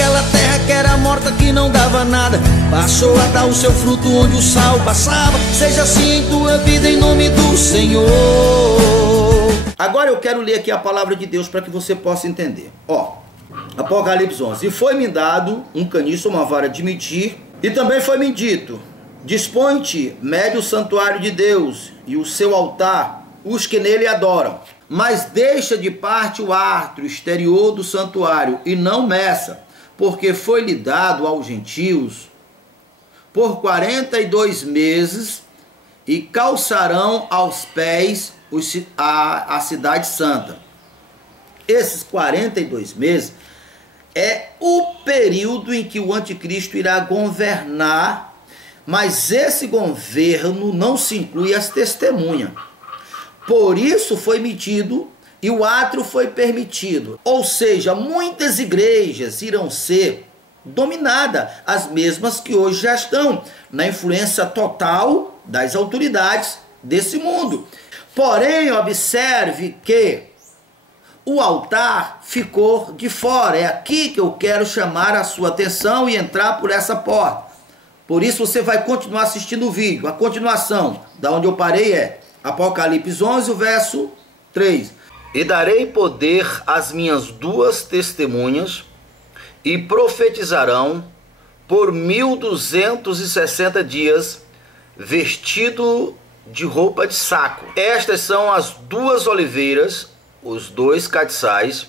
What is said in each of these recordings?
Aquela terra que era morta, que não dava nada, passou a dar o seu fruto onde o sal passava. Seja assim em tua vida, em nome do Senhor. Agora eu quero ler aqui a palavra de Deus para que você possa entender. Ó, Apocalipse 11. E foi-me dado um caniço, uma vara de medir, e também foi-me dito: dispõe-te, mede o santuário de Deus e o seu altar, os que nele adoram. Mas deixa de parte o átrio exterior do santuário, e não meça, porque foi-lhe dado aos gentios por 42 meses, e calçarão aos pés a cidade santa. Esses 42 meses é o período em que o anticristo irá governar, mas esse governo não se inclui as testemunhas. Por isso foi medido e o átrio foi permitido. Ou seja, muitas igrejas irão ser dominadas, as mesmas que hoje já estão na influência total das autoridades desse mundo. Porém, observe que o altar ficou de fora. É aqui que eu quero chamar a sua atenção e entrar por essa porta. Por isso você vai continuar assistindo o vídeo. A continuação da onde eu parei é Apocalipse 11, o verso 3. E darei poder às minhas duas testemunhas, e profetizarão por 1260 dias, vestido de roupa de saco. Estas são as duas oliveiras, os dois catiçais,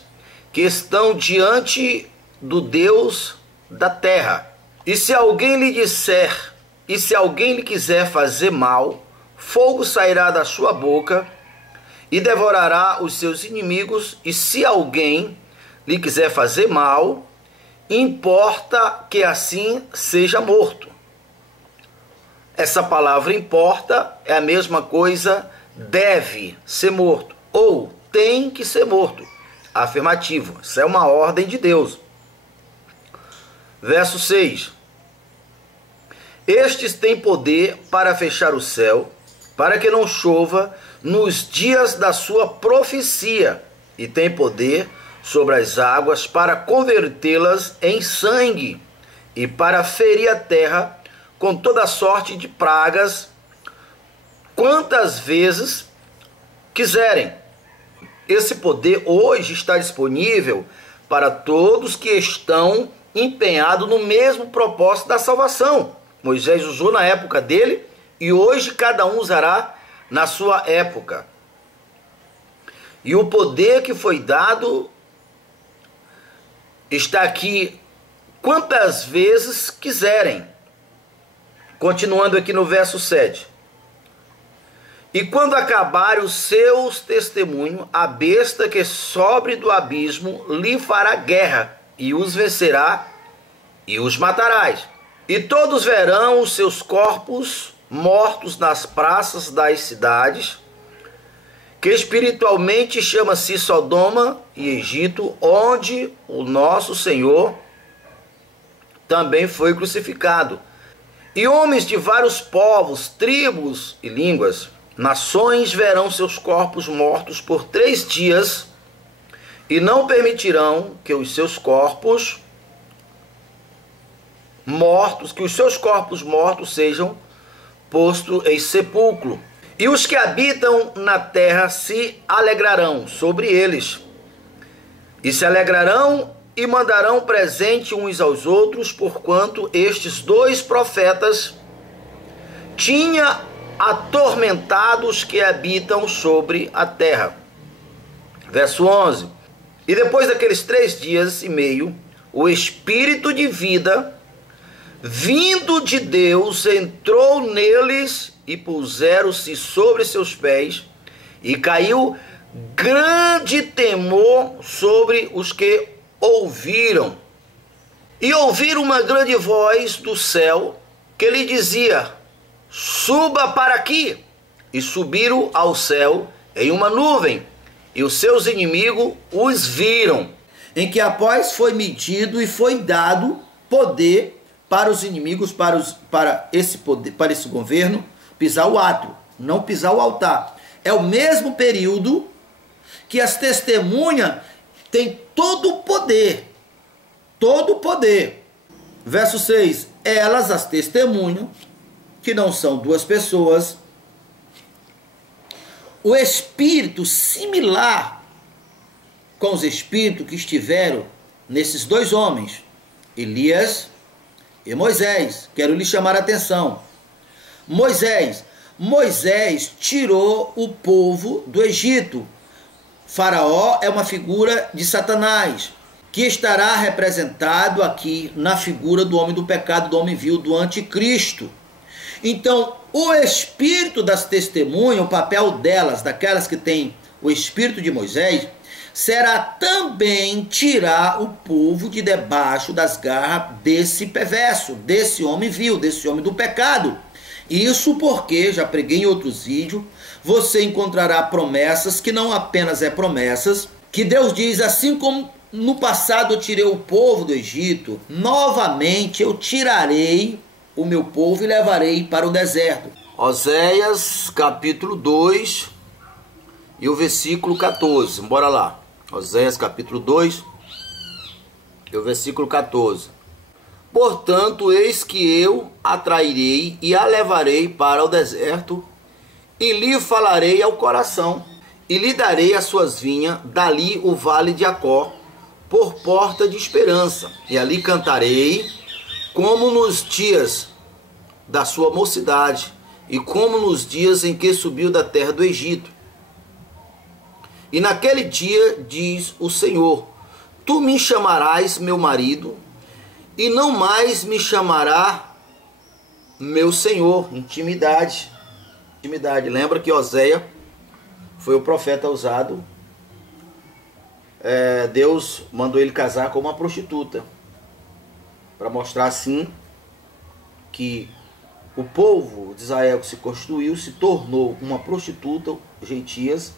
que estão diante do Deus da terra. E se alguém lhe disser, e se alguém lhe quiser fazer mal, fogo sairá da sua boca e devorará os seus inimigos. E se alguém lhe quiser fazer mal, importa que assim seja morto. Essa palavra importa é a mesma coisa deve ser morto ou tem que ser morto. Afirmativo. Isso é uma ordem de Deus. Verso 6. Estes têm poder para fechar o céu, para que não chova nos dias da sua profecia, e tem poder sobre as águas para convertê-las em sangue, e para ferir a terra com toda sorte de pragas, quantas vezes quiserem. Esse poder hoje está disponível para todos que estão empenhados no mesmo propósito da salvação. Moisés usou na época dele e hoje cada um usará na sua época. E o poder que foi dado está aqui quantas vezes quiserem. Continuando aqui no verso 7. E quando acabarem os seus testemunhos, a besta que sobe do abismo lhe fará guerra, e os vencerá, e os matarás. E todos verão os seus corpos mortos nas praças das cidades, que espiritualmente chama-se Sodoma e Egito, onde o nosso Senhor também foi crucificado. E homens de vários povos, tribos e línguas, nações verão seus corpos mortos por 3 dias, e não permitirão que os seus corpos mortos, sejam postos em sepulcro. E os que habitam na terra se alegrarão sobre eles, e se alegrarão e mandarão presente uns aos outros, porquanto estes 2 profetas tinha atormentado os que habitam sobre a terra. Verso 11. E depois daqueles 3 dias e meio, o Espírito de vida, vindo de Deus, entrou neles, e puseram-se sobre seus pés, e caiu grande temor sobre os que ouviram. E ouviram uma grande voz do céu que lhe dizia: suba para aqui. E subiram ao céu em uma nuvem, e os seus inimigos os viram. Em que após foi medido e foi dado poder para os inimigos, para esse poder, para esse governo, pisar o átrio, não pisar o altar. É o mesmo período que as testemunhas têm todo o poder todo o poder. Verso 6, elas as testemunham, que não são duas pessoas. O espírito similar com os espíritos que estiveram nesses dois homens, Elias e Moisés. Quero lhe chamar a atenção. Moisés tirou o povo do Egito. Faraó é uma figura de Satanás, que estará representado aqui na figura do homem do pecado, do homem vil, do anticristo. Então, o espírito das testemunhas, o papel delas, daquelas que têm o espírito de Moisés, será também tirar o povo de debaixo das garras desse perverso, desse homem vil, desse homem do pecado. Isso porque, já preguei em outros vídeos, você encontrará promessas que não apenas é promessas, que Deus diz, assim como no passado eu tirei o povo do Egito, novamente eu tirarei o meu povo e levarei para o deserto. Oséias capítulo 2 e o versículo 14, bora lá. Oséias capítulo 2 e o versículo 14. Portanto, eis que eu a trairei e a levarei para o deserto, e lhe falarei ao coração, e lhe darei as suas vinhas, dali o vale de Acó, por porta de esperança, e ali cantarei, como nos dias da sua mocidade, e como nos dias em que subiu da terra do Egito. E naquele dia, diz o Senhor, tu me chamarás meu marido, e não mais me chamará meu Senhor. Intimidade. Lembra que Oséias foi o profeta usado. Deus mandou ele casar com uma prostituta, para mostrar assim que o povo de Israel que se constituiu se tornou uma prostituta, gentias,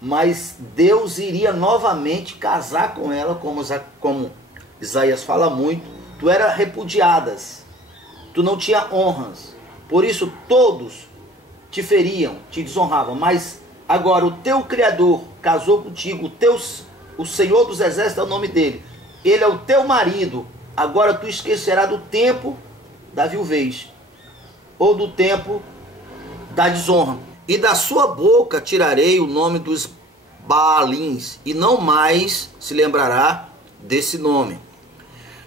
mas Deus iria novamente casar com ela, como Isaías fala muito. Tu era repudiadas, tu não tinha honras, por isso todos te feriam, te desonravam, mas agora o teu Criador casou contigo, o Senhor dos Exércitos é o nome dele, ele é o teu marido, agora tu esquecerás do tempo da viuvez, ou do tempo da desonra, e da sua boca tirarei o nome dos Baalins, e não mais se lembrará desse nome.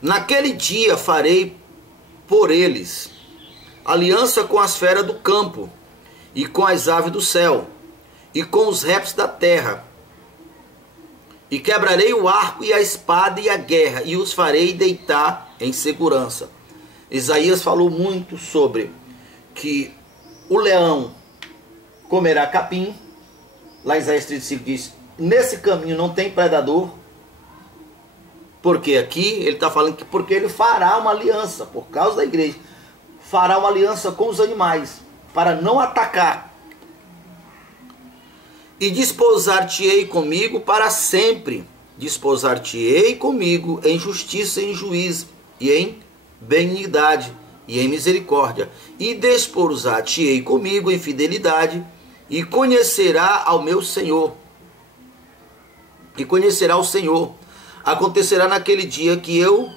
Naquele dia farei por eles aliança com as feras do campo, e com as aves do céu, e com os répteis da terra, e quebrarei o arco e a espada e a guerra, e os farei deitar em segurança. Isaías falou muito sobre que o leão comerá capim. Lá em Isaías 35 diz, nesse caminho não tem predador. Porque aqui ele está falando que porque ele fará uma aliança, por causa da igreja, fará uma aliança com os animais, para não atacar. E desposar-te-ei comigo para sempre. Desposar-te-ei comigo em justiça e em juízo, e em benignidade, e em misericórdia. E desposar-te-ei comigo em fidelidade, e conhecerá ao meu Senhor. E conhecerá o Senhor. Acontecerá naquele dia que eu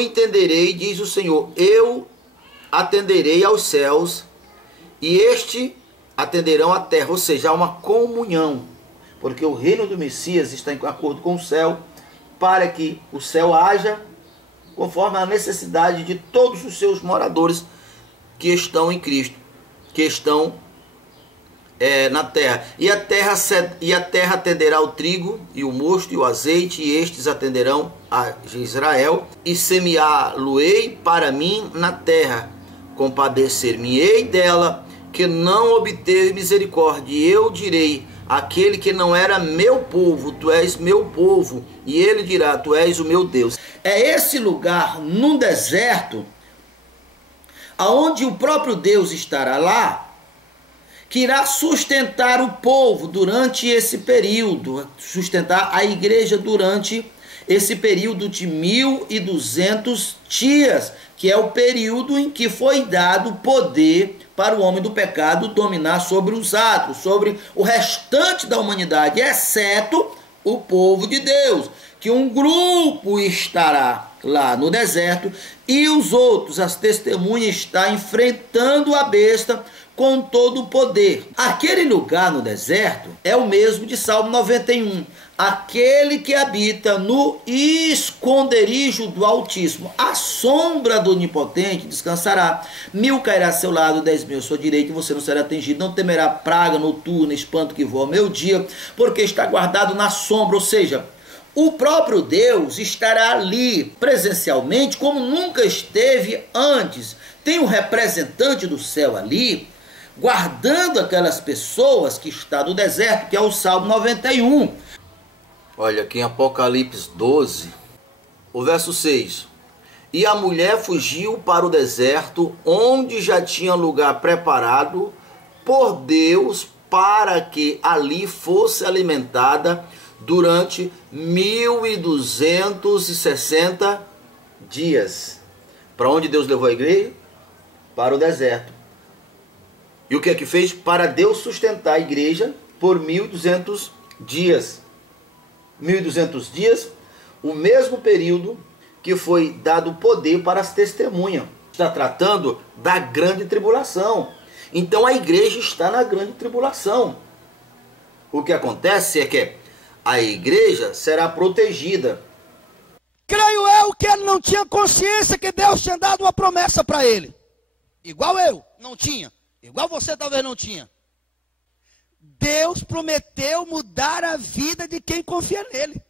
entenderei, diz o Senhor, eu atenderei aos céus, e este atenderão à terra, ou seja, há uma comunhão, porque o reino do Messias está em acordo com o céu, para que o céu haja conforme a necessidade de todos os seus moradores que estão em Cristo, que estão na terra. E a terra atenderá o trigo e o mosto e o azeite, e estes atenderão a Israel, e semeá-lo-ei para mim na terra, compadecer-me-ei dela, que não obteve misericórdia, e eu direi àquele que não era meu povo, tu és meu povo, e ele dirá, tu és o meu Deus. É esse lugar num deserto, aonde o próprio Deus estará lá, que irá sustentar o povo durante esse período, sustentar a igreja durante esse período de 1200 dias, que é o período em que foi dado poder para o homem do pecado dominar sobre os atos, sobre o restante da humanidade, exceto o povo de Deus, que um grupo estará lá no deserto e os outros, as testemunhas, está enfrentando a besta com todo o poder. Aquele lugar no deserto é o mesmo de Salmo 91. Aquele que habita no esconderijo do Altíssimo, a sombra do Onipotente descansará. 1000 cairá a seu lado, 10.000 à sua direita, e você não será atingido. Não temerá praga noturna, espanto que voa ao meio-dia, porque está guardado na sombra. Ou seja, o próprio Deus estará ali presencialmente como nunca esteve antes. Tem um representante do céu ali, guardando aquelas pessoas que estão no deserto, que é o Salmo 91. Olha aqui em Apocalipse 12, o verso 6. E a mulher fugiu para o deserto, onde já tinha lugar preparado por Deus para que ali fosse alimentada durante 1260 dias. Para onde Deus levou a igreja? Para o deserto. E o que é que fez? Para Deus sustentar a igreja por 1200 dias. 1200 dias, o mesmo período que foi dado poder para as testemunhas. Está tratando da grande tribulação. Então a igreja está na grande tribulação. O que acontece é que a igreja será protegida. Creio eu que ele não tinha consciência que Deus tinha dado uma promessa para ele. Igual eu, não tinha. Igual você talvez não tinha. Deus prometeu mudar a vida de quem confia nele.